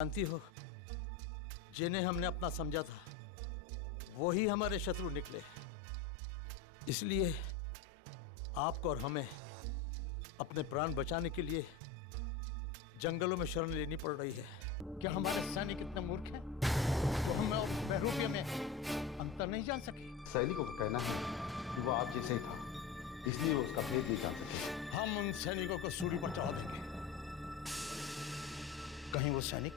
जानती हो, जिन्हें हमने अपना समझा था वही हमारे शत्रु निकले। इसलिए आपको और हमें अपने प्राण बचाने के लिए जंगलों में शरण लेनी पड़ रही है। क्या हमारे सैनिक इतने मूर्ख हैं तो हम और बहरूपिये में अंतर नहीं जान सके? सैनिकों का कहना है कि वो आप जैसे ही था, इसलिए वो उसका भेद नहीं जान सके। हम उन सैनिकों को सूली पर चढ़ा देंगे। कहीं वो सैनिक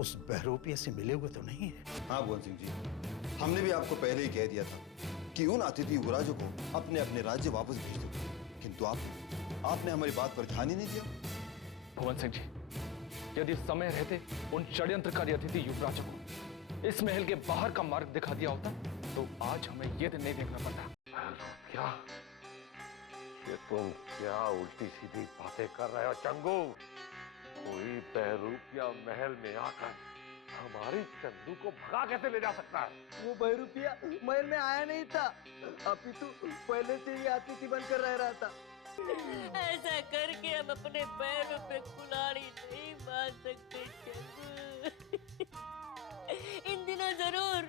उस बहरूपिये से मिले हुए तो नहीं है? हाँ भुवन सिंह जी, हमने भी आपको पहले ही कह दिया था कि उन अतिथि युवराजों को अपने अपने राज्य वापस भेज दो, किंतु आपने हमारी बात पर ध्यान ही नहीं दिया। भुवन सिंह जी, यदि समय रहते उन षड्यंत्रकारी अतिथि युवराजों को इस महल के बाहर का मार्ग दिखा दिया होता तो आज हमें यह दिन नहीं देखना पड़ता। क्या ये तुम क्या उल्टी सीधी बातें कर रहे हो चंगू? कोई बहरूपिया महल में आकर हमारी चंदू को भगा कैसे ले जा सकता है? वो बहरूपिया महल में आया नहीं था, अपितु पहले से ही अतिथि बनकर रह रहा था। ऐसा करके हम अपने पैरों पे कुल्हाड़ी नहीं मार सकते चंगू। इन दिनों जरूर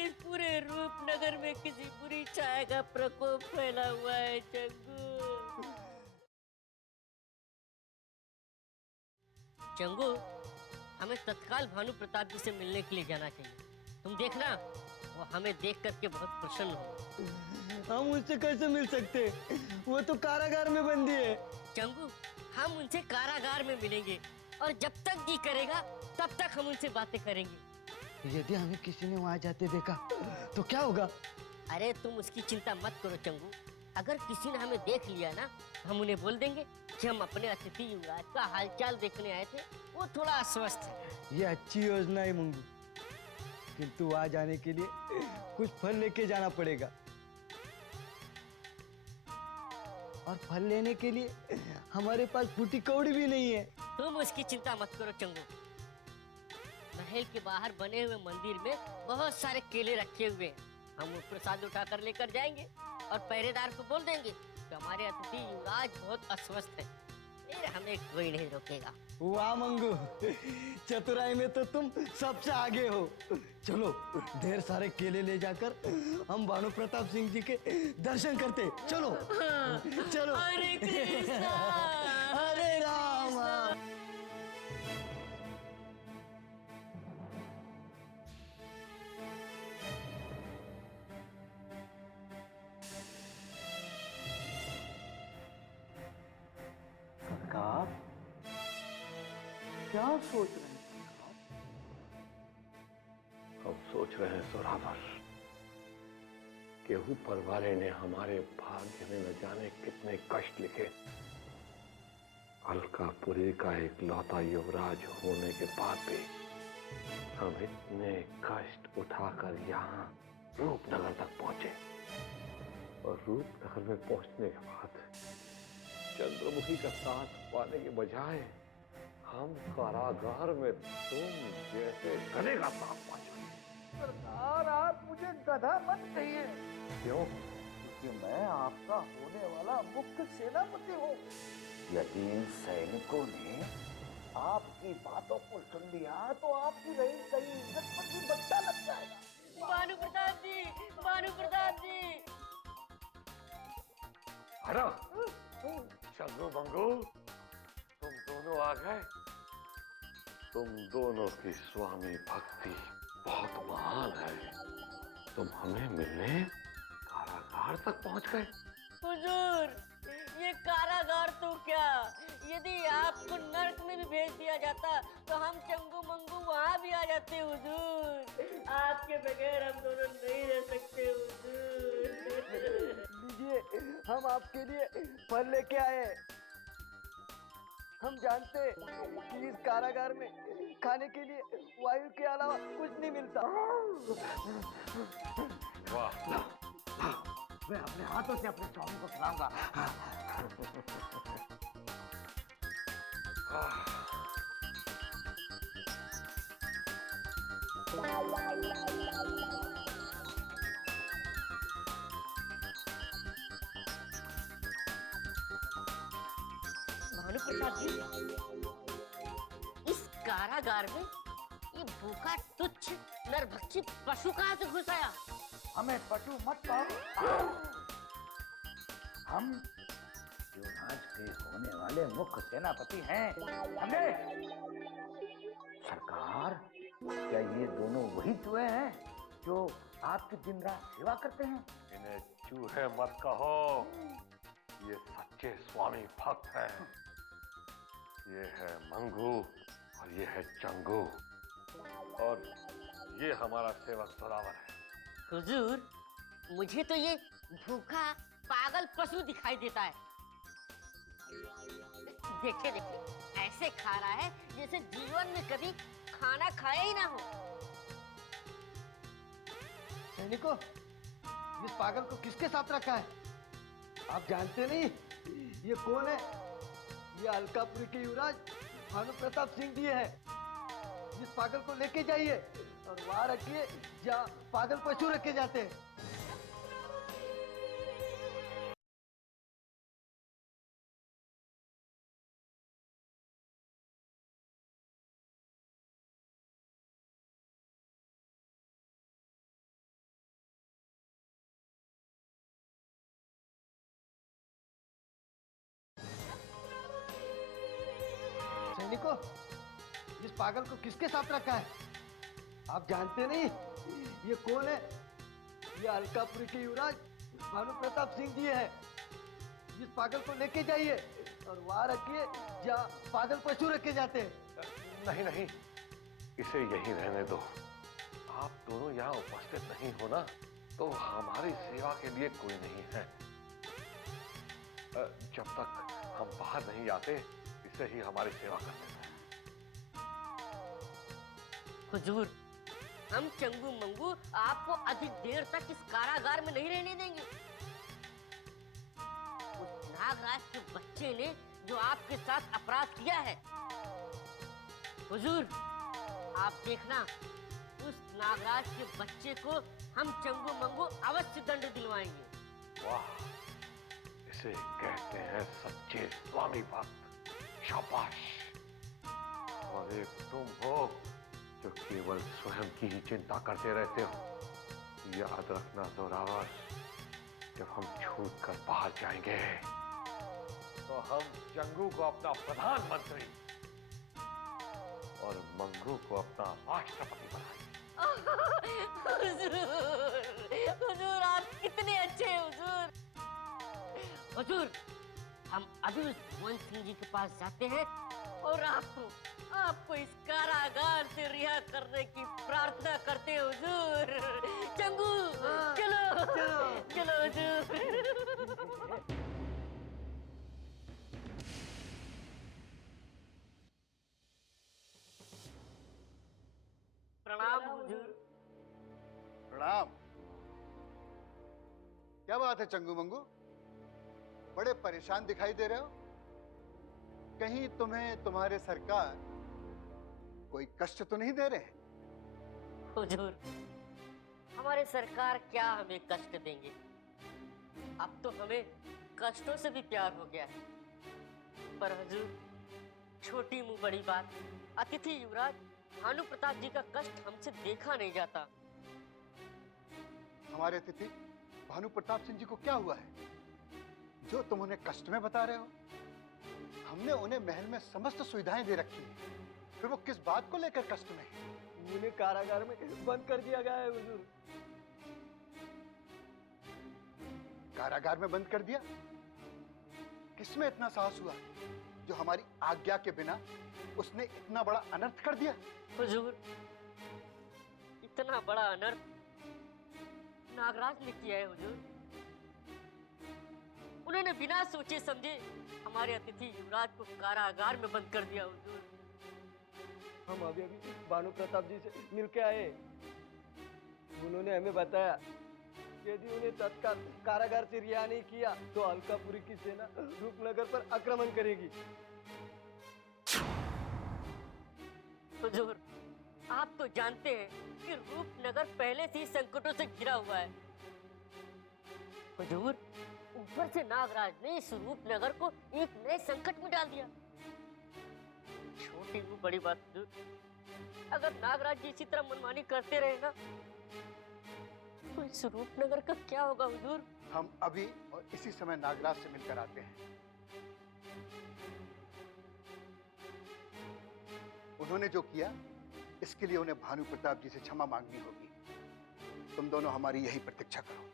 इस पूरे रूपनगर में किसी बुरी छाया का प्रकोप फैला हुआ है चंगू, हमें तत्काल भानु प्रताप जी से मिलने के लिए जाना चाहिए। तुम देखना, वो हमें देख करके बहुत प्रसन्न हो। हम उससे कैसे मिल सकते? वो तो कारागार में बंदी है। चंगू, हम उनसे कारागार में मिलेंगे और जब तक जी करेगा तब तक हम उनसे बातें करेंगे। यदि हमें किसी ने वहाँ जाते देखा तो क्या होगा? अरे तुम उसकी चिंता मत करो चंगू। अगर किसी ने हमें देख लिया ना, हम उन्हें बोल देंगे कि हम अपने अतिथि युवराज का हालचाल देखने आए थे, वो थोड़ा अस्वस्थ है। ये अच्छी योजना है मंगू, किंतु वहाँ जाने के लिए कुछ फल लेके जाना पड़ेगा, और फल लेने के लिए हमारे पास फूटी कौड़ी भी नहीं है। तुम उसकी चिंता मत करो चंगू। महल के बाहर बने हुए मंदिर में बहुत सारे केले रखे हुए हैं। हम वो प्रसाद उठाकर लेकर जाएंगे और पहरेदार को बोल देंगे कि हमारे अतिथि युवराज बहुत अस्वस्थ है, फिर हमें कोई नहीं रोकेगा। वाह मंगू, चतुराई में तो तुम सबसे आगे हो। चलो ढेर सारे केले ले जाकर हम भानु प्रताप सिंह जी के दर्शन करते। चलो चलो। हरे कृष्णा, हरे राम। सरकार, क्या सोच रहे हैं? हम सोच रहे हैं सौरावर कि ऊपर वाले ने हमारे भाग्य में न जाने कितने कष्ट लिखे। अलकापुरी का एक लौता युवराज होने के बाद भी हम इतने कष्ट उठाकर यहाँ रूपनगर तक पहुंचे, और रूपनगर में पहुंचने के बाद चंद्रमुखी का साथ पाने के बजाय हम कारागार में तुम जैसे गधे का साथ पाए। सरकार, आप मुझे गधा मत कहिए। क्यों? क्योंकि मैं आपका होने वाला मुख्य सेनापति हूँ। यदि इन सैनिकों ने आपकी बातों को सुन लिया तो आपकी रही सही इज्जत पर भी बच्चा लग जाएगा। भानु प्रताप जी, भानु प्रताप जी। अरे चंगू बंगू, तुम दोनों आ गए। तुम दोनों की स्वामी भक्ति बहुत महान है। तुम हमें मिलने कारागार तक पहुंच गए। हुजूर, ये कारागार तो क्या, यदि आपको नरक में भी भेज दिया जाता तो हम चंगू मंगू वहाँ भी आ जाते हुजूर। आपके बगैर हम दोनों नहीं रह सकते हुजूर। लीजिए, हम आपके लिए फल लेके आए। हम जानते हैं कि इस कारागार में खाने के लिए वायु के अलावा कुछ नहीं मिलता। वाह, मैं अपने हाथों से अपने स्वामी को खिलाऊंगा। भानु प्रताप जी, कारागार में ये भूखा तुच्छ नरभक्षी पशु कहाँ से घुस आया? हमें पशु मत कहो। हम युवराज के होने वाले मुख्य सेनापति हैं। समझे? सरकार, क्या ये दोनों वही चूहे हैं जो आपकी दिन रात सेवा करते हैं? इन्हें चूहे मत कहो, ये सच्चे स्वामी भक्त हैं। ये है मंगू और ये है चंगू, और ये हमारा सेवक जोरावर है। हुजूर, मुझे तो ये भूखा पागल पशु दिखाई देता है। देखिए देखिए, ऐसे खा रहा है जैसे जीवन में कभी खाना खाया ही ना हो। सैनिकों, इस पागल को किसके साथ रखा है? आप जानते नहीं ये कौन है? ये अलकापुरी के युवराज भानु प्रताप सिंह जी है। इस पागल को लेके जाइए और वहां रखिए जहाँ पागल पशु रखे जाते हैं। सैनिकों, इस पागल को किसके साथ रखा है? आप जानते नहीं ये कौन है? ये अलकापुरी के युवराज भानु प्रताप सिंह जी है। इस पागल को लेके जाइए और वहां रखिए जहाँ पागल पशु रखे जाते हैं। नहीं नहीं, इसे यहीं रहने दो। आप दोनों यहाँ उपस्थित नहीं हो ना, तो हमारी सेवा के लिए कोई नहीं है। जब तक हम बाहर नहीं आते, इसे ही हमारी सेवा करने दो। हुजूर, हम चंगू मंगू आपको अधिक देर तक इस कारागार में नहीं रहने देंगे। उस नागराज के बच्चे ने जो आपके साथ अपराध किया है, हुजूर, आप देखना, उस नागराज के बच्चे को हम चंगू मंगू अवश्य दंड दिलवाएंगे। वाह, इसे कहते हैं सच्चे स्वामी भक्त। शाबाश। और एक तुम हो जो केवल स्वयं की ही चिंता करते रहते हो। याद रखना जोरावर, जब हम छूट कर बाहर जाएंगे तो हम चंगू को अपना प्रधानमंत्री और मंगू को अपना राष्ट्रपति बनाएंगे। हुजूर, आप कितने अच्छे हैं हुजूर। हुजूर, हम अभी उस भुवन सिंह जी के पास जाते हैं और आपको इस कारागार से रिहा करने की प्रार्थना करते हैं हुजूर। चंगू, चलो चलो हुजूर। प्रणाम हुजूर। प्रणाम। क्या बात है चंगू मंगू, बड़े परेशान दिखाई दे रहे हो? कहीं तुम्हें तुम्हारे सरकार कोई कष्ट तो नहीं दे रहे? हुजूर, हमारे सरकार क्या हमें कष्ट देंगे? अब तो हमें कष्टों से भी प्यार हो गया है। पर हुजूर, छोटी मुंह बड़ी बात, अतिथि युवराज भानु प्रताप जी का कष्ट हमसे देखा नहीं जाता। हमारे अतिथि भानु प्रताप सिंह जी को क्या हुआ है जो तुम उन्हें कष्ट में बता रहे हो? हमने उन्हें महल में समस्त सुविधाएं दे रखी है, फिर वो किस बात को लेकर कष्ट में है? उन्हें कारागार में बंद कर दिया गया है हुजूर। कारागार में बंद कर दिया? किसमें इतना साहस हुआ जो हमारी आज्ञा के बिना उसने इतना बड़ा अनर्थ कर दिया? हुजूर, इतना बड़ा अनर्थ नागराज ने किया है हुजूर। उन्होंने बिना सोचे समझे हमारे अतिथि युवराज को कारागार में बंद कर दिया हुजूर। हम अभी भानु प्रताप जी से मिल के आए। उन्होंने हमें बताया कि यदि उन्हें तत्काल कारागार से रिहा नहीं किया तो अलकापुरी की सेना रूपनगर पर आक्रमण करेगी। हुजूर, आप तो जानते हैं कि रूपनगर पहले से ही संकटों से घिरा हुआ है। हुजूर, ऊपर से नागराज ने इस रूपनगर को एक नए संकट में डाल दिया। छोटी वो बड़ी बात हुजूर। अगर नागराज जी इसी तरह मनमानी करते रहे ना तो इस रूपनगर का क्या होगा हुजूर? हम अभी और इसी समय नागराज से मिलकर आते हैं। उन्होंने जो किया इसके लिए उन्हें भानु प्रताप जी से क्षमा मांगनी होगी। तुम दोनों हमारी यही प्रतीक्षा करो।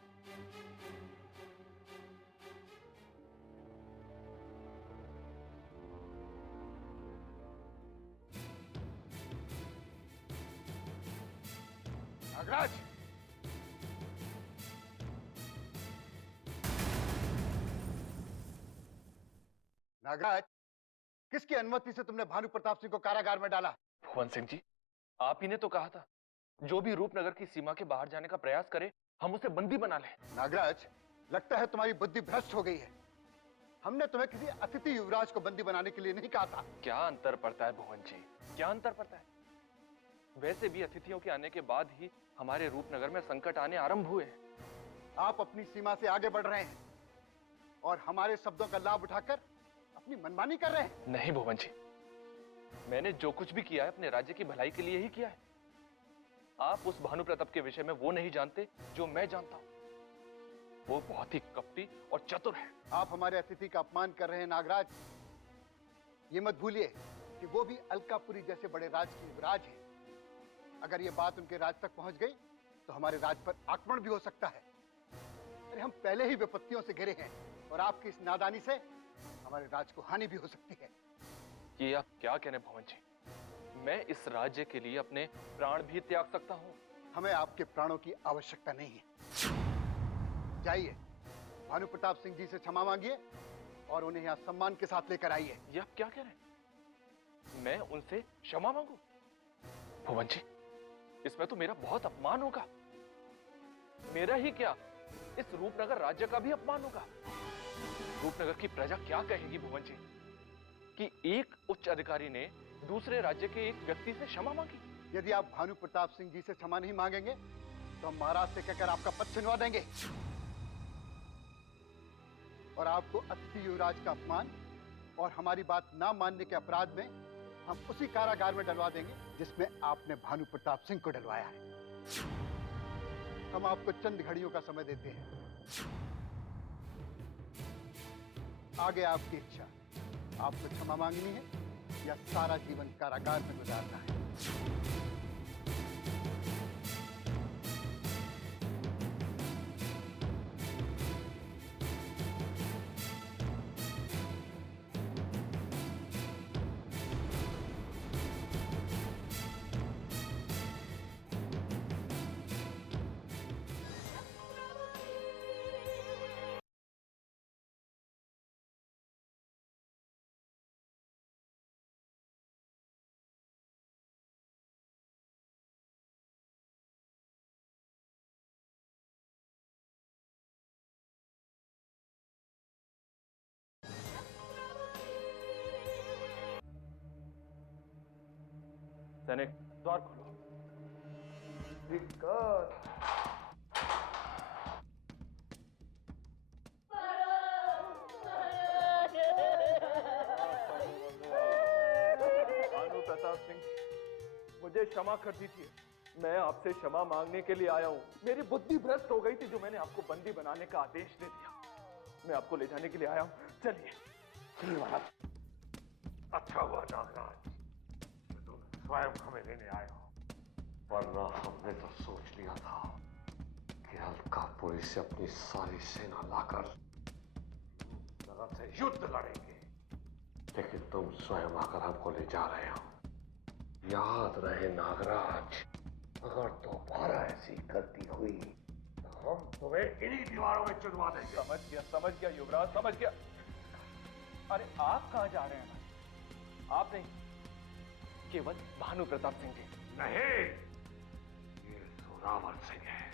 नागराज, नागराज, किसकी अनुमति से तुमने भानु प्रताप सिंह को कारागार में डाला? भुवन सिंह जी, आप ही ने तो कहा था जो भी रूपनगर की सीमा के बाहर जाने का प्रयास करे हम उसे बंदी बना लें। नागराज, लगता है तुम्हारी बुद्धि भ्रष्ट हो गई है। हमने तुम्हें किसी अतिथि युवराज को बंदी बनाने के लिए नहीं कहा था। क्या अंतर पड़ता है भुवन जी, क्या अंतर पड़ता है? वैसे भी अतिथियों के आने के बाद ही हमारे रूपनगर में संकट आने आरंभ हुए हैं। आप अपनी सीमा से आगे बढ़ रहे हैं और हमारे शब्दों का लाभ उठाकर अपनी मनमानी कर रहे हैं। नहीं भुवन जी, मैंने जो कुछ भी किया है अपने राज्य की भलाई के लिए ही किया है। आप उस भानु प्रताप के विषय में वो नहीं जानते जो मैं जानता हूं। वो बहुत ही कपटी और चतुर है। आप हमारे अतिथि का अपमान कर रहे हैं नागराज। ये मत भूलिए कि वो भी अलकापुरी जैसे बड़े राज के युवराज हैं। अगर ये बात उनके राज तक पहुंच गई तो हमारे राज पर आक्रमण भी हो सकता है। अरे हम पहले ही विपत्तियों से घिरे हैं और आपकी इस नादानी से हमारे राज को हानि भी हो सकती है। ये आप क्या कहने भुवन जी? मैं इस राज्य के लिए अपने प्राण भी त्याग सकता हूं। हमें आपके प्राणों की आवश्यकता नहीं है। जाइए, भानु प्रताप सिंह जी से क्षमा मांगिए और उन्हें यहाँ सम्मान के साथ लेकर आइए। ये आप क्या कह रहे हैं? मैं उनसे क्षमा मांगू? भुवन जी, इसमें तो मेरा बहुत अपमान होगा। मेरा ही क्या, इस रूपनगर राज्य का भी अपमान होगा। रूपनगर की प्रजा क्या कहेगी भुवन जी कि एक उच्च अधिकारी ने दूसरे राज्य के एक व्यक्ति से क्षमा मांगी? यदि आप भानु प्रताप सिंह जी से क्षमा नहीं मांगेंगे तो हम महाराज से कहकर आपका पद छिनवा देंगे और आपको अतिथि युवराज का अपमान और हमारी बात ना मानने के अपराध में हम उसी कारागार में डलवा देंगे जिसमें आपने भानु प्रताप सिंह को डलवाया है। हम आपको चंद घड़ियों का समय देते हैं। आगे आपकी इच्छा, आपको क्षमा मांगनी है या सारा जीवन कारागार में गुजारना है? सैनिक, द्वार खोलो। भानु प्रताप सिंह, मुझे क्षमा कर दीजिए। मैं आपसे क्षमा मांगने के लिए आया हूँ। मेरी बुद्धि भ्रष्ट हो गई थी जो मैंने आपको बंदी बनाने का आदेश दे दिया। मैं आपको ले जाने के लिए आया हूँ। चलिए। अच्छा हुआ नागराज, तुम स्वयं हमें लेने आए हो, वरना हमने तो सोच लिया था कि अलकापुरी से अपनी सारी सेना लाकर नगर से युद्ध लड़ेंगे, लेकिन तुम स्वयं आकर हमको ले जा रहे हो। याद रहे नागराज, अगर दोबारा ऐसी गलती हुई तो हम तुम्हें इन्हीं दीवारों में चुनवा देंगे। समझ गया युवराज, समझ गया। अरे आप कहाँ जा रहे हैं? आप नहीं, केवल भानु प्रताप सिंह जी। नहीं, ये जोरावर सिंह है,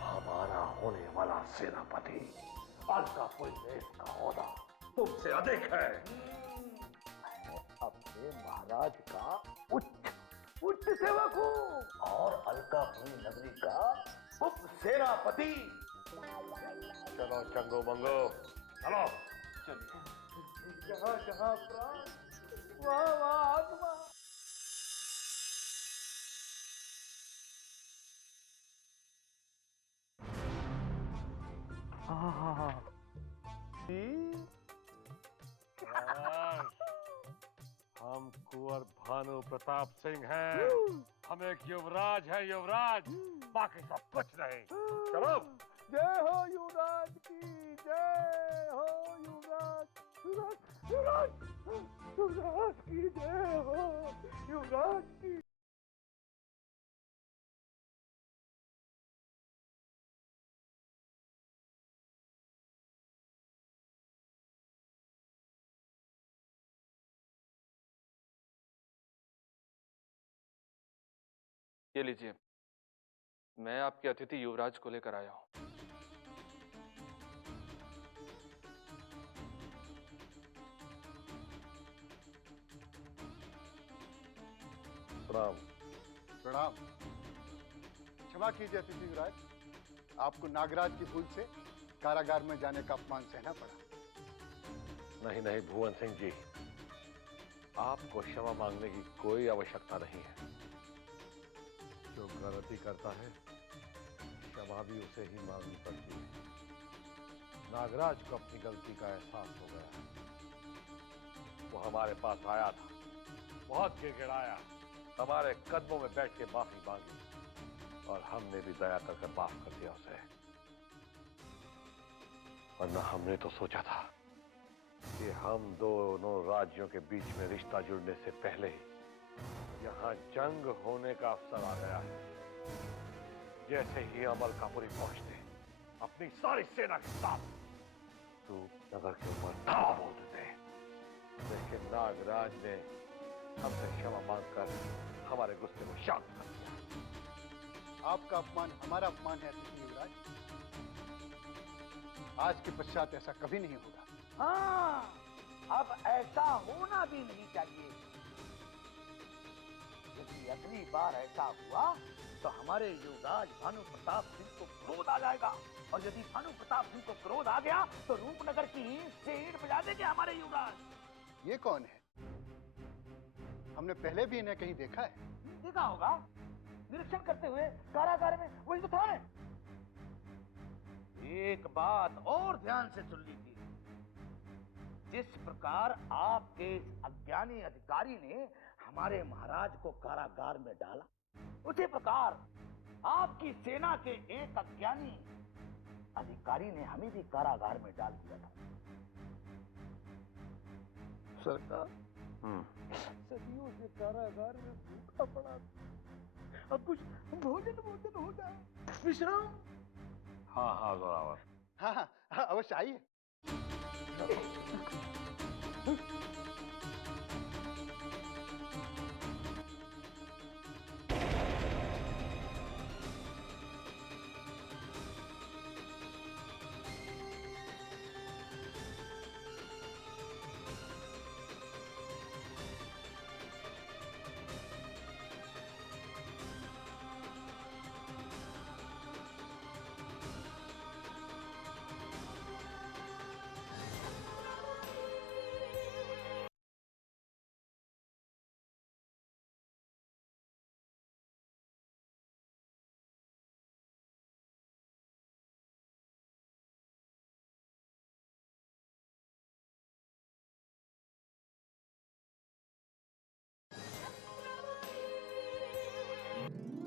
हमारा होने वाला सेनापति। अलकापुरी में इसका ओहदा तुमसे अधिक है। अपने महाराज का उच्च सेवक हूँ और अलकापुरी नगरी का उप सेनापति। चलो चंगो बंगो, चलो। चलिए। जहाँ जहाँ प्राण वाह वाह आत्मा। हम कुंवर भानु प्रताप सिंह हैं। हम एक युवराज हैं, युवराज, बाकी सब कुछ नहीं। चलो। जय हो युवराज की, जय हो युवराज, युवराज युवराज युवराज की जय हो, युवराज की। ये लीजिए, मैं आपके अतिथि युवराज को लेकर आया हूं। प्रणाम। प्रणाम। क्षमा कीजिए अतिथि युवराज, आपको नागराज की भूल से कारागार में जाने का अपमान सहना पड़ा। नहीं नहीं भुवन सिंह जी, आपको क्षमा मांगने की कोई आवश्यकता नहीं है। जो गलती करता है क्षमा भी उसे ही मांगनी पड़ती है। नागराज को अपनी गलती का एहसास हो गया। वो हमारे पास आया था, बहुत गिड़गिड़ाया, हमारे कदमों में बैठ के माफी मांगी और हमने भी दया करके माफ कर दिया उसे। वरना हमने तो सोचा था कि हम दोनों राज्यों के बीच में रिश्ता जुड़ने से पहले ही यहाँ जंग होने का अवसर आ गया है। जैसे ही अमलकापुरी पहुंचते अपनी सारी सेना के साथ रूपनगर के ऊपर धावा बोल देते, लेकिन नागराज ने हमसे क्षमा मांगकर हमारे गुस्से को शांत कर दिया। आपका अपमान हमारा अपमान है अतिथि युवराज। आज के पश्चात ऐसा कभी नहीं होगा। हाँ, अब ऐसा होना भी नहीं चाहिए। यदि अगली बार ऐसा हुआ तो हमारे युवराज भानु प्रताप सिंह को क्रोध आ जाएगा, और यदि भानु प्रताप सिंह को क्रोध आ गया तो रूपनगर की सेठ बजा देंगे हमारे युवराज। ये कौन है? हमने पहले भी इन्हें कहीं देखा है। देखा होगा, निरीक्षण करते हुए कारागार में, वही तो था। एक बात और ध्यान से सुन लीजिए, जिस प्रकार आपके इस अज्ञानी अधिकारी ने हमारे महाराज को कारागार में डाला, उसी प्रकार आपकी सेना के एक अज्ञानी अधिकारी ने हमें भी कारागार में डाल दिया था। सरकार, सदियों से कारागार में भूखा पड़ा, अब कुछ भोजन हो जाए, विश्राम। हाँ हाँ जोरावर। हाँ हाँ अवश्य आइए।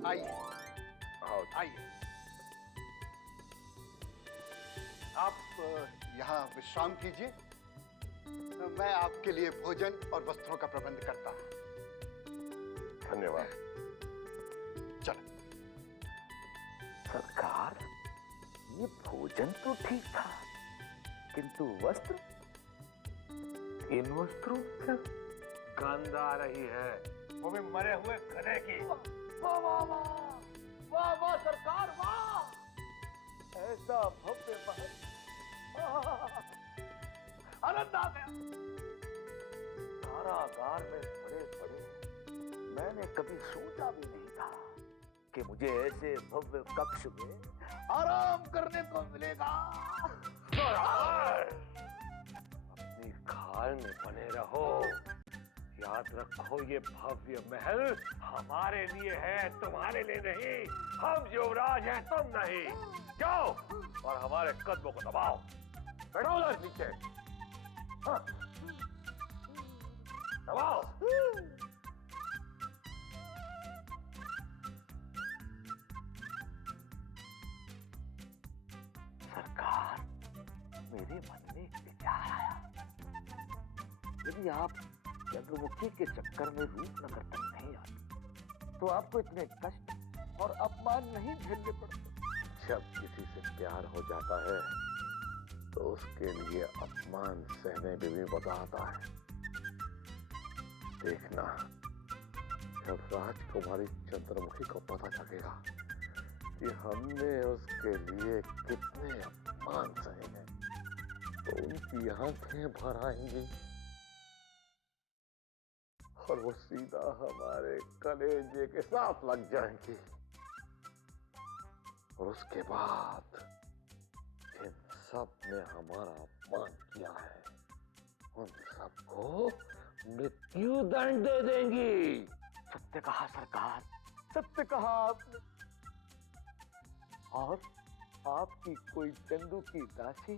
आइए आइए। आप यहाँ विश्राम कीजिए, मैं आपके लिए भोजन और वस्त्रों का प्रबंध करता हूँ। धन्यवाद। चलो। सरकार, ये भोजन तो ठीक था, किंतु वस्त्र, इन वस्त्रों पर गंध आ रही है, वो भी मरे हुए गधे की। वाह वाह वाह वाह वाह सरकार, वाह! ऐसा भव्य महल, आनंद आ गया। कारागार में पड़े मैंने कभी सोचा भी नहीं था कि मुझे ऐसे भव्य कक्ष में आराम करने को मिलेगा। अपनी खाल में बने रहो, याद रखो, ये भव्य महल हमारे लिए है, तुम्हारे लिए नहीं। हम युवराज हैं, तुम नहीं। जाओ और हमारे कदमों को दबाओ। बैठो उधर नीचे। हाँ। दबाओ। सरकार, मेरे मन में एक विचार आया। यदि आप चंद्रमुखी के चक्कर में रूपनगर तक नहीं आते तो आपको इतने कष्ट और अपमान नहीं झेलने पड़ते। जब किसी से प्यार हो जाता है तो उसके लिए अपमान सहने में भी मजा आता है। देखना, जब राजकुमारी चंद्रमुखी को पता चलेगा कि हमने उसके लिए कितने अपमान सहे हैं, तो उनकी आंखें भर आएंगी और वो सीधा हमारे कलेजे के साथ लग जाएंगी। और उसके बाद जिन सब ने हमारा अपमान किया है, उन सबको मृत्यु दंड दे देंगी। सत्य कहा सरकार, सत्य कहा आपने। और आपकी कोई चंदू की दासी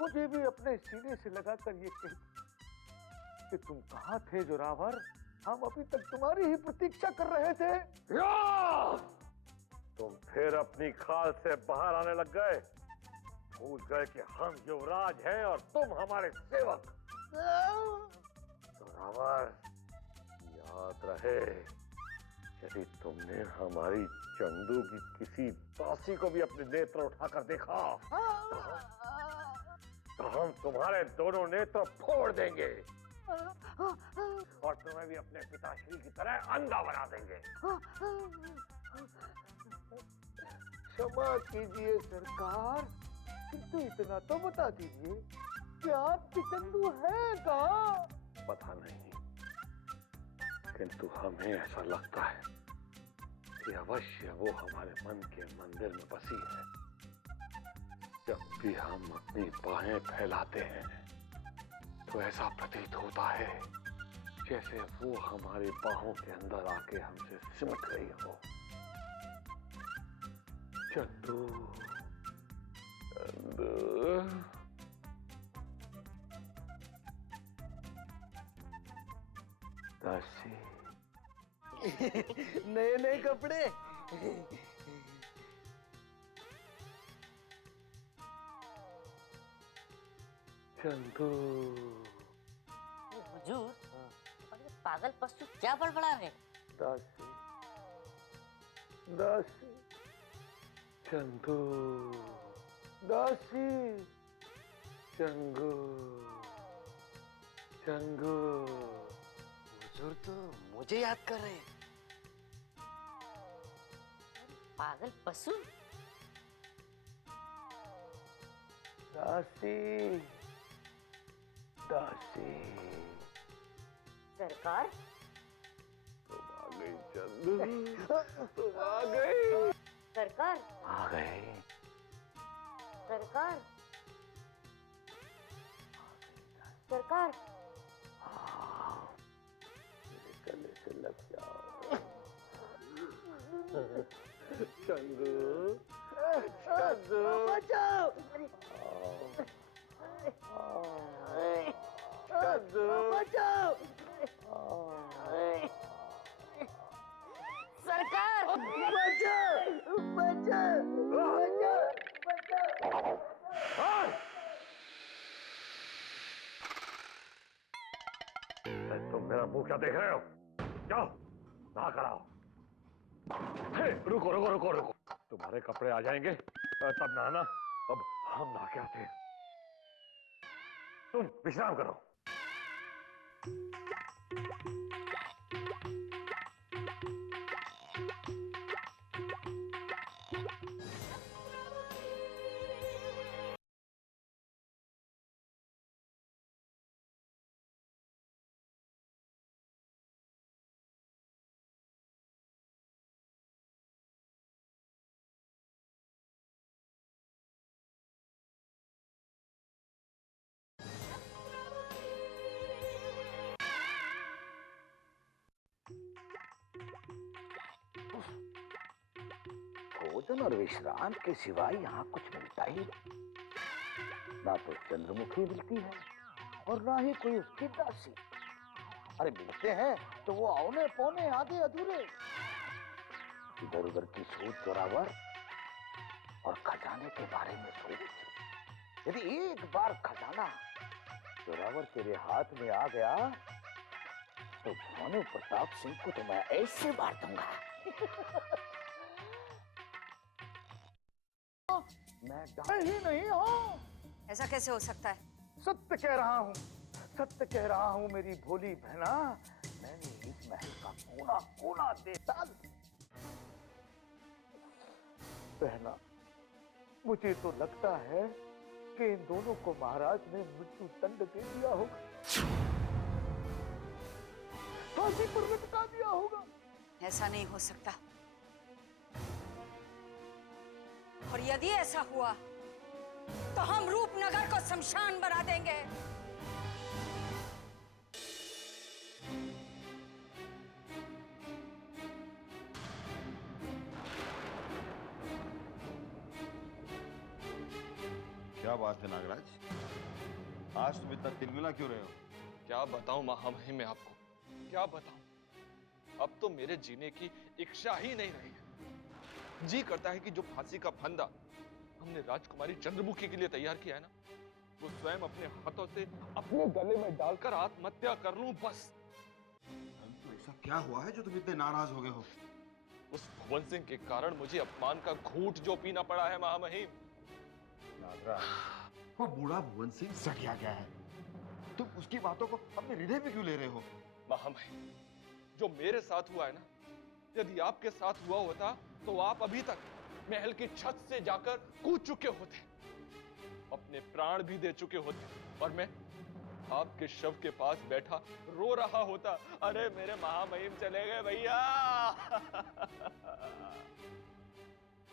मुझे भी अपने सीने से लगाकर ये कहती कि तुम कहाँ थे जोरावर, हम अभी तक तुम्हारी ही प्रतीक्षा कर रहे थे। तुम फिर अपनी खाल से बाहर आने लग गए। भूल गए कि हम युवराज हैं और तुम हमारे सेवक। जोरावर, याद रहे, यदि तुमने हमारी चंदू की किसी दासी को भी अपने नेत्र उठाकर देखा तो हम तुम्हारे दोनों नेत्र फोड़ देंगे और तुम्हें भी अपने पिताश्री की तरह अंधा बना देंगे। क्षमा कीजिए सरकार, किंतु इतना तो बता दीजिए कि आपकी चंदू है कहाँ? पता नहीं, किंतु हमें ऐसा लगता है कि अवश्य वो हमारे मन के मंदिर में बसी है। जब भी हम अपनी बाहें फैलाते हैं तो ऐसा प्रतीत होता है जैसे वो हमारी बाहों के अंदर आके हमसे सिमट गई हो। चंदू, चंदू, दासी, नए नए कपड़े। चंदू। हुजूर, और ये पागल पशु क्या बड़बड़ा रहे? दासी, दासी, चंदू, दासी, चंगू, चंगू। हुजूर तो मुझे याद कर रहे हैं। पागल पशु? दासी, दासी। सरकार, तुम आ गई चंदू, तुम आ गई। सरकार, आ गए। सरकार, सरकार। मेरे गले से लग जाओ। चंदू, चंदू, बचाओ, चंदू, बचाओ। सरकार, बचाओ, बचाओ, बचाओ, बचाओ। तुम मेरा मुंह क्या देख रहे हो? जाओ नहा कर आओ। हे, रुको रुको रुको रुको, तुम्हारे कपड़े आ जाएंगे तब नहाना। अब हम नहा के आते हैं, तुम विश्राम करो। भोजन और विश्राम के सिवाय यहाँ कुछ मिलता ही नहीं। ना तो चंद्रमुखी मिलती है और ना ही कोई उसकी दासी। अरे मिलते हैं तो वो औने पौने आधे अधूरे। इधर उधर की सोच जोरावर और खजाने के बारे में सोच। यदि एक बार खजाना जोरावर तेरे हाथ में आ गया तो भानु प्रताप सिंह को तो मैं ऐसे मार दूंगा। मैं डर ही नहीं हूँ। ऐसा कैसे हो सकता है? सत्य कह रहा हूँ, सत्य कह रहा हूँ मेरी भोली बहना। मैंने इस महल का कोना कोना देखा। बहना, मुझे तो लगता है कि इन दोनों को महाराज ने मृत्यु दंड दे दिया होगा, फांसी पर लटका दिया होगा। ऐसा नहीं हो सकता। और यदि ऐसा हुआ तो हम रूपनगर को शमशान बना देंगे। क्या बात है नागराज, आज तुम इतना तिलमिला क्यों रहे हो? क्या बताऊं महामहिम मैं आपको, क्या बताऊं। अब तो मेरे जीने की इच्छा ही नहीं रही है। जी करता है कि जो फांसी का फंदा हमने राजकुमारी चंद्रमुखी के लिए तैयार किया है ना, वो स्वयं अपने हाथों से अपने गले में डालकर आत्महत्या कर लूं बस। तो ऐसा क्या हुआ है जो तुम इतने नाराज हो गए हो? उस भुवन सिंह के कारण मुझे अपमान का घूंट जो पीना पड़ा है महामहिम। नागराज, वो बूढ़ा भुवन सिंह सटिया गया है, तुम उसकी बातों को अपने हृदय में क्यों ले रहे हो? महामहिम, जो मेरे साथ हुआ है ना, यदि आपके साथ हुआ होता तो आप अभी तक महल की छत से जाकर कूद चुके होते, अपने प्राण भी दे चुके होते, और मैं आपके शव के पास बैठा रो रहा होता, अरे मेरे महामहिम चले गए भैया।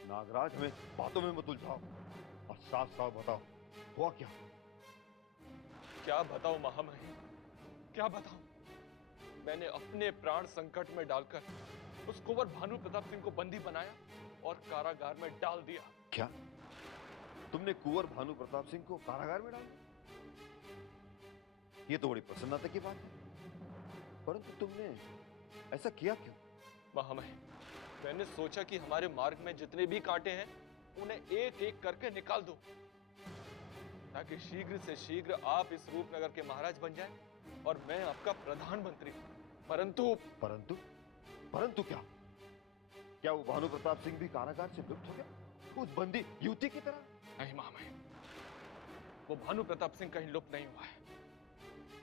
नागराज, में बातों में मत उलझाओ और साफ साफ बताओ, हुआ क्या? क्या बताऊं महामहिम, क्या बताऊं। मैंने अपने प्राण संकट में डालकर उस कुंवर भानु प्रताप सिंह को बंदी बनाया और कारागार में डाल दिया। क्या तुमने कुंवर भानु प्रताप सिंह को कारागार में डाला? ये तो बड़ी प्रसन्नता की बात है, परंतु तुमने ऐसा किया क्यों? महामहिम, मैंने सोचा कि हमारे मार्ग में जितने भी कांटे हैं उन्हें एक एक करके निकाल दो, ताकि शीघ्र से शीघ्र आप इस रूपनगर के महाराज बन जाएं और मैं आपका प्रधानमंत्री। परंतु परंतु क्या? क्या वो भानु प्रताप सिंह भी कारागार से लुप्त हो गया, उस बंदी युवती की तरह? नहीं महामहिम, वो भानु प्रताप सिंह कहीं लुप्त नहीं हुआ है,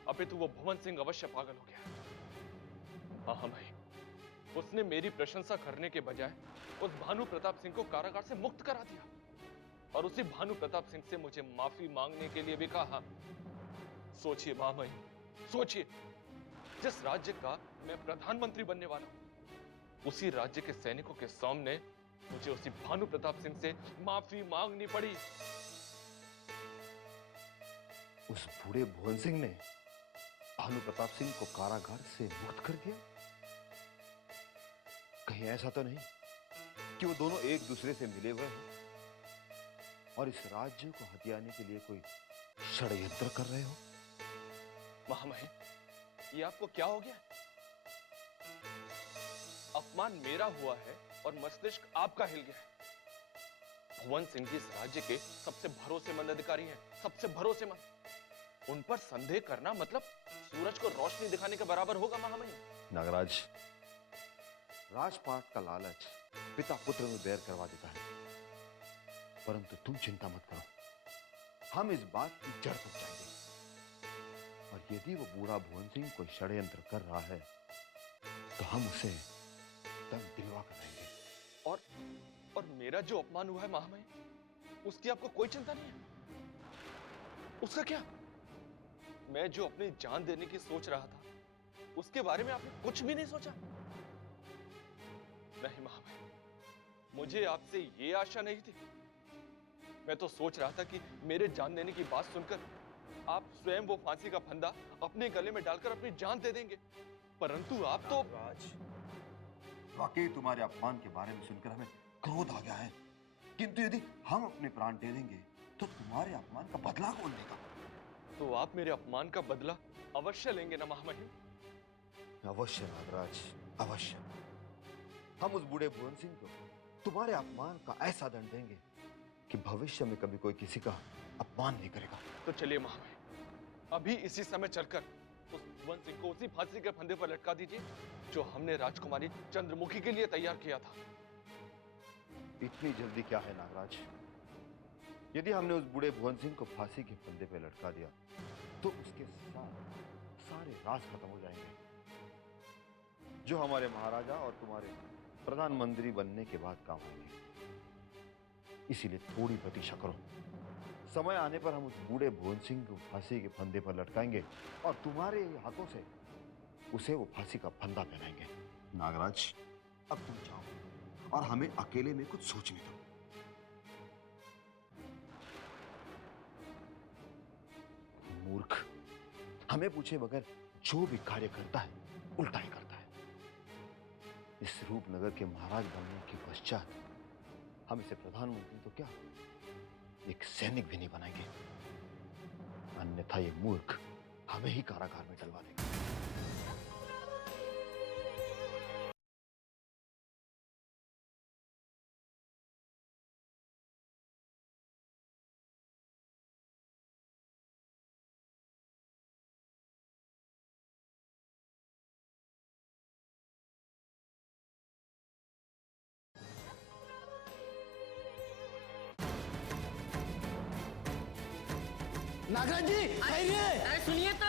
अपितु वो भुवन सिंह अवश्य पागल हो गया। महामहिम, उसने मेरी प्रशंसा करने के बजाय उस भानु प्रताप सिंह को कारागार से मुक्त करा दिया और उसी भानु प्रताप सिंह से मुझे माफी मांगने के लिए भी कहा। सोचिए महामहिम, सोचिए, जिस राज्य का मैं प्रधानमंत्री बनने वाला हूं, उसी राज्य के सैनिकों के सामने मुझे उसी भानु प्रताप सिंह से माफी मांगनी पड़ी। उस बूढ़े भुवन सिंह ने भानु प्रताप सिंह को कारागार से मुक्त कर दिया? कहीं ऐसा तो नहीं कि वो दोनों एक दूसरे से मिले हुए हैं और इस राज्य को हथियाने के लिए कोई षड्यंत्र कर रहे हो? महामहिम, ये आपको क्या हो गया? अपमान मेरा हुआ है और मस्तिष्क आपका हिल गया है। भुवन सिंह जी इस राज्य के सबसे भरोसेमंद अधिकारी हैं, सबसे भरोसेमंद। उन पर संदेह करना मतलब सूरज को रोशनी दिखाने के बराबर होगा महामहिम। नागराज, राजपाट का लालच पिता पुत्र में बैर करवा देता है, परंतु तुम चिंता मत करो, हम इस बात की जड़ तक जाएंगे। और यदि वो बूढ़ा भुवन सिंह कोई षड्यंत्र कर रहा है तो हम उसे दंड दिलवा कर रहेंगे। और मेरा जो अपमान हुआ है महामहिम, उसकी आपको कोई चिंता नहीं है? उसका क्या? मैं जो अपनी जान देने की सोच रहा था, उसके बारे में आपने कुछ भी नहीं सोचा? नहीं महामहिम, मुझे आपसे ये आशा नहीं थी। मैं तो सोच रहा था कि मेरे जान देने की बात सुनकर आप स्वयं वो फांसी का फंदा अपने गले में डालकर अपनी जान दे देंगे, परंतु आप तो... वाकई तुम्हारे अपमान के बारे में सुनकर हमें क्रोध आ गया है, किंतु यदि हम अपने प्राण दे देंगे तो तुम्हारे अपमान का बदला कौन लेगा? तो आप मेरे अपमान का बदला अवश्य लेंगे ना महामहिम? अवश्य नागराज, अवश्य। हम उस बूढ़े भुवन सिंह को तुम्हारे अपमान का ऐसा दंड देंगे कि भविष्य में कभी कोई किसी का अपमान नहीं करेगा। तो चलिए महामहिम, अभी इसी समय चलकर उस भुवन सिंह को उसी फांसी के फंदे पर लटका दीजिए जो हमने राजकुमारी चंद्रमुखी के लिए तैयार किया था। इतनी जल्दी क्या है नागराज? यदि हमने उस बूढ़े भुवन सिंह को फांसी के फंदे पर लटका दिया तो उसके सारे राज खत्म हो जाएंगे जो हमारे महाराजा और तुम्हारे प्रधानमंत्री बनने के बाद काम आएंगे। इसीलिए थोड़ी प्रतीक्षा करो, समय आने पर हम उस बूढ़े भुवन सिंह को फांसी के फंदे पर लटकाएंगे और तुम्हारे हाथों से उसे वो फांसी का फंदा पहनाएंगे। नागराज, अब तुम जाओ और हमें अकेले में कुछ सोचने दो। मूर्ख, हमें पूछे बगैर जो भी कार्य करता है उल्टा ही करता है। इस रूपनगर के महाराज बनने के पश्चात हम इसे प्रधानमंत्री तो क्या, एक सैनिक भी नहीं बनाएंगे, अन्यथा ये मूर्ख हमें ही कारागार में डलवा देंगे। नागराज जी, अरे सुनिए तो।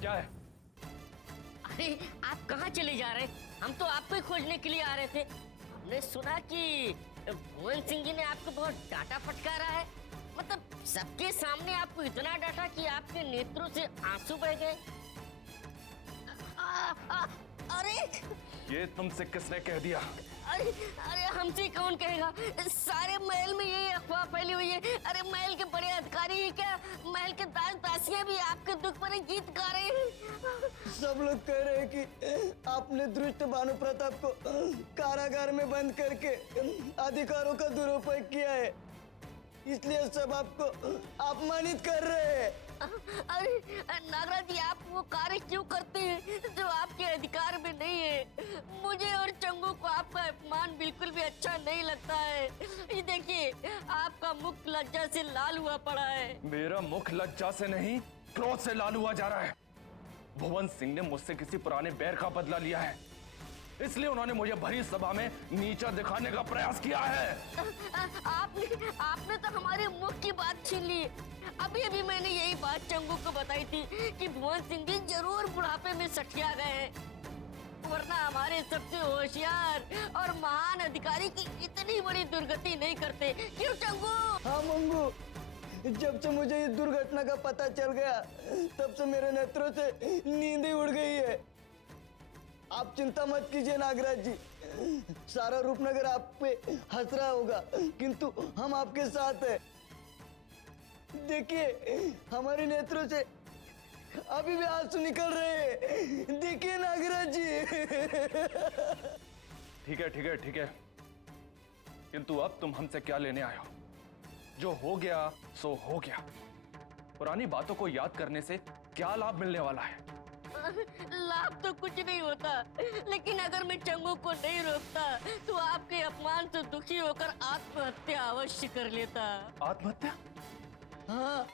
क्या है? अरे आप कहाँ चले जा रहे हैं? हम तो आपको ही खोजने के लिए आ रहे थे। हमने सुना कि भुवन सिंह जी ने आपको बहुत डांटा फटकारा है। मतलब सबके सामने आपको इतना डांटा कि आपके नेत्रों से आंसू बह गए। अरे ये तुमसे किसने कह दिया? अरे अरे हमसे कौन कहेगा? सारे महल में यही अफवाह फैली हुई है। अरे महल के बड़े अधिकारी ही क्या, महल के दास दासियां भी आपके दुख पर एक गीत गा रहे हैं। सब लोग कह रहे हैं कि आपने दुष्ट भानु प्रताप को कारागार में बंद करके अधिकारों का दुरुपयोग किया है, इसलिए सब आपको अपमानित कर रहे हैं। अरे नागराज जी, आप वो कार्य क्यों करते हैं जो आपके अधिकार में नहीं है? मुझे और चंगू को आपका अपमान बिल्कुल भी अच्छा नहीं लगता है। ये देखिए, आपका मुख लज्जा से लाल हुआ पड़ा है। मेरा मुख लज्जा से नहीं, क्रोध से लाल हुआ जा रहा है। भुवन सिंह ने मुझसे किसी पुराने बैर का बदला लिया है, इसलिए उन्होंने मुझे भरी सभा में नीचा दिखाने का प्रयास किया है। आपने तो हमारे मुख की बात छीन ली। अभी अभी मैंने यही बात चंगू को बताई थी कि भुवन सिंह जी जरूर बुढ़ापे में सठिया गए हैं, वरना हमारे सबसे होशियार और महान अधिकारी की इतनी बड़ी दुर्गति नहीं करते। क्यों चंगू? हाँ मंगू, जब से मुझे इस दुर्घटना का पता चल गया तब से मेरे नेत्रों से नींद ही उड़ गई है। आप चिंता मत कीजिए नागराज जी, सारा रूपनगर आप पे हंस रहा होगा, किंतु हम आपके साथ हैं। देखिए, हमारे नेत्रों से अभी भी आंसू निकल रहे हैं। देखिए नागराज जी। ठीक है, ठीक है, ठीक है, किंतु अब तुम हमसे क्या लेने आए हो? जो हो गया सो हो गया। पुरानी बातों को याद करने से क्या लाभ मिलने वाला है? लाभ तो कुछ नहीं होता, लेकिन अगर मैं चंगू को नहीं रोकता तो आपके अपमान से दुखी होकर आत्महत्या अवश्य कर लेता। आत्महत्या? हाँ।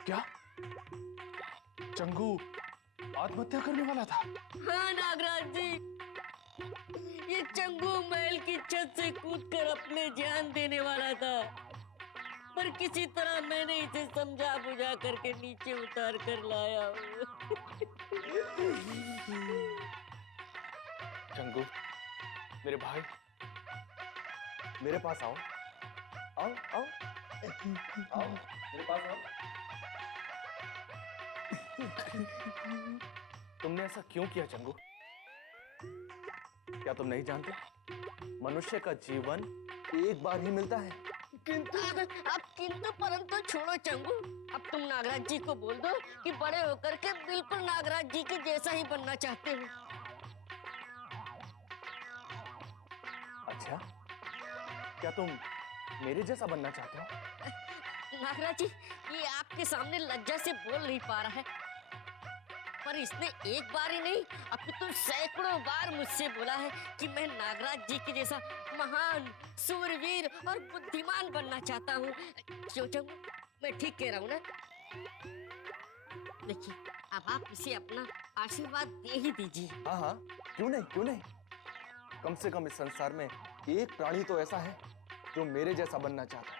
क्या चंगू आत्महत्या करने वाला था? हाँ नागराज जी, ये चंगू महल की छत से कूदकर अपने जान देने वाला था, पर किसी तरह मैंने इसे समझा बुझा करके नीचे उतार कर लाया। चंगू, मेरे भाई, मेरे पास आओ, आओ आओ आओ, मेरे पास आओ। तुमने ऐसा क्यों किया चंगू? क्या तुम नहीं जानते? मनुष्य का जीवन एक बार ही मिलता है। किंतु अब किंतु परंतु छोड़ो चंगू, अब तुम नागराज जी को बोल दो कि बड़े होकर के बिल्कुल नागराज जी के जैसा ही बनना चाहते हो। अच्छा, क्या तुम मेरे जैसा बनना चाहते हो? नागराज जी, ये आपके सामने लज्जा से बोल नहीं पा रहा है, पर इसने एक बार ही नहीं अपितु सैकड़ों बार मुझसे बोला है कि मैं नागराज जी के जैसा महान, सूरवीर और बुद्धिमान बनना चाहता हूँ। क्यों चंगू, मैं ठीक कह रहा हूँ ना? देखिए, अब आप इसे अपना आशीर्वाद दे ही दीजिए। हाँ हाँ, क्यों नहीं, क्यों नहीं। कम से कम इस संसार में एक प्राणी तो ऐसा है जो मेरे जैसा बनना चाहता है,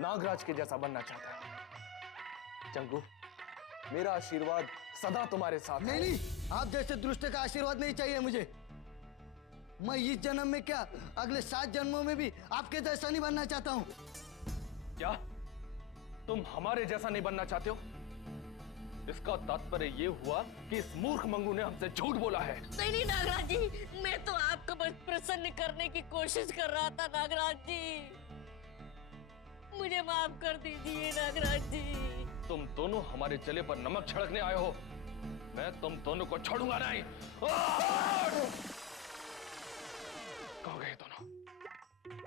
नागराज के जैसा बनना चाहता है। चंगू, मेरा आशीर्वाद सदा तुम्हारे साथ है। नहीं, आप जैसे दुष्ट का आशीर्वाद नहीं चाहिए मुझे। मैं इस जन्म में क्या, अगले 7 जन्मों में भी आपके जैसा नहीं बनना चाहता हूँ। क्या तुम हमारे जैसा नहीं बनना चाहते हो? इसका तात्पर्य ये हुआ कि इस मूर्ख मंगू ने हमसे झूठ बोला है। नहीं नागराज जी, मैं तो आपको बस प्रसन्न करने की कोशिश कर रहा था नागराज जी, मुझे माफ कर दीजिए नागराज जी। तुम दोनों हमारे जले पर नमक छिड़कने आए हो, मैं तुम दोनों को छोड़ूंगा नहीं। कहाँ गए दोनों?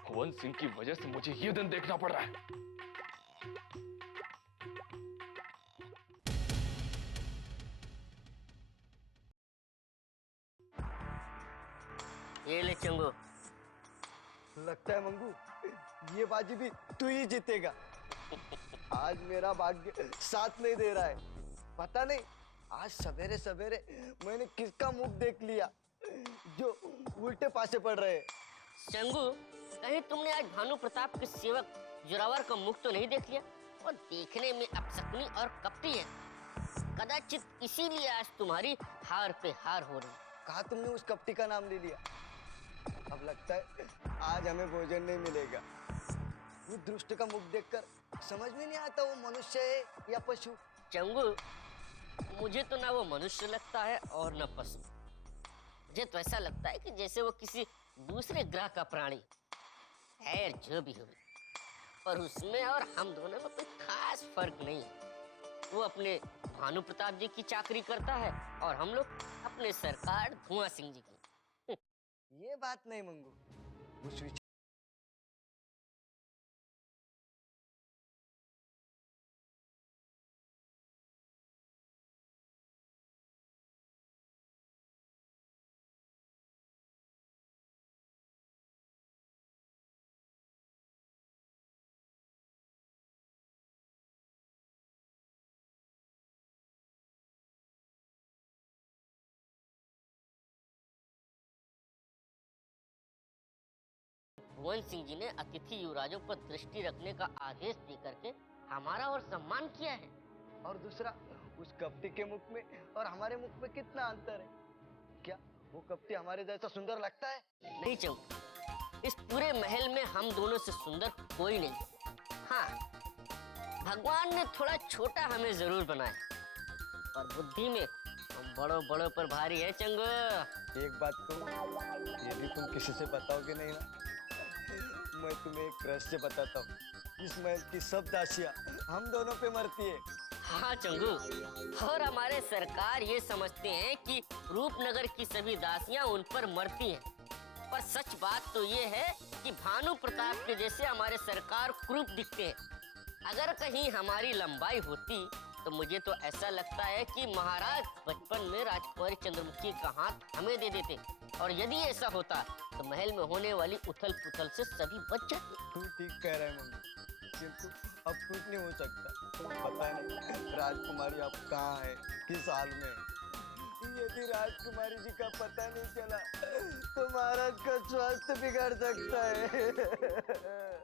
भुवन सिंह की वजह से मुझे ये दिन देखना पड़ रहा है। ये ले चंगू। लगता है मंगू, ये बाजी भी तू ही जीतेगा। आज मेरा भाग्य साथ नहीं दे रहा है। पता नहीं आज सवेरे सवेरे मैंने किसका मुख देख लिया जो उल्टे पासे पड़ रहे हैं। चंगू, कहीं तुमने आज भानु प्रताप के सेवक जोरावर का मुख तो नहीं देख लिया? और देखने में अपशकुनी और कपटी है। कदाचित इसीलिए आज तुम्हारी हार पे हार हो रही। कहा तुमने उस कपटी का नाम ले लिया। अब लगता है आज हमें भोजन नहीं मिलेगा। वो दुष्ट का मुख देखकर समझ में नहीं आता वो मनुष्य है या पशु। चंगू, मुझे तो ना वो मनुष्य लगता है और न पशु। मुझे तो ऐसा लगता है कि जैसे वो किसी दूसरे ग्रह का प्राणी। खैर जो भी हो, पर उसमें और हम दोनों में कोई खास फर्क नहीं है। वो अपने भानु प्रताप जी की चाकरी करता है और हम लोग अपने सरकार धुआं सिंह जी की। ये बात नहीं मंगू, उस भुवन सिंह जी ने अतिथि युवराजों पर दृष्टि रखने का आदेश देकर के हमारा और सम्मान किया है। और दूसरा, उस कपटी के मुख में और हमारे मुख में कितना अंतर है। क्या वो कपटी हमारे जैसा सुंदर लगता है? नहीं चंगू, इस पूरे महल में हम दोनों से सुंदर कोई नहीं। हाँ, भगवान ने थोड़ा छोटा हमें जरूर बनाया, पर बुद्धि में हम बड़ों बड़ों पर भारी है चंगू। एक बात कहूं, ये भी तुम किसी से बताओगे नहीं ना? मैं तुम्हें एक रहस्य बताता हूँ। इस महल की सब दासियां हम दोनों पे मरती है। हाँ चंगू, और हमारे सरकार ये समझते हैं कि रूपनगर की सभी दासियां उन पर मरती हैं। पर सच बात तो ये है कि भानु प्रताप के जैसे हमारे सरकार क्रूप दिखते हैं। अगर कहीं हमारी लंबाई होती तो मुझे तो ऐसा लगता है कि महाराज बचपन में राजकुमारी चंद्रमुखी का हाथ हमें दे देते। और यदि ऐसा होता तो महल में होने वाली उथल पुथल से सभी बच जाते। तू ठीक कह रहा है मम्मी, किंतु अब कुछ नहीं हो सकता। पता नहीं राजकुमारी अब कहाँ है, किस हाल में। यदि राजकुमारी जी का पता नहीं चला तो महाराज का स्वास्थ्य बिगड़ सकता है।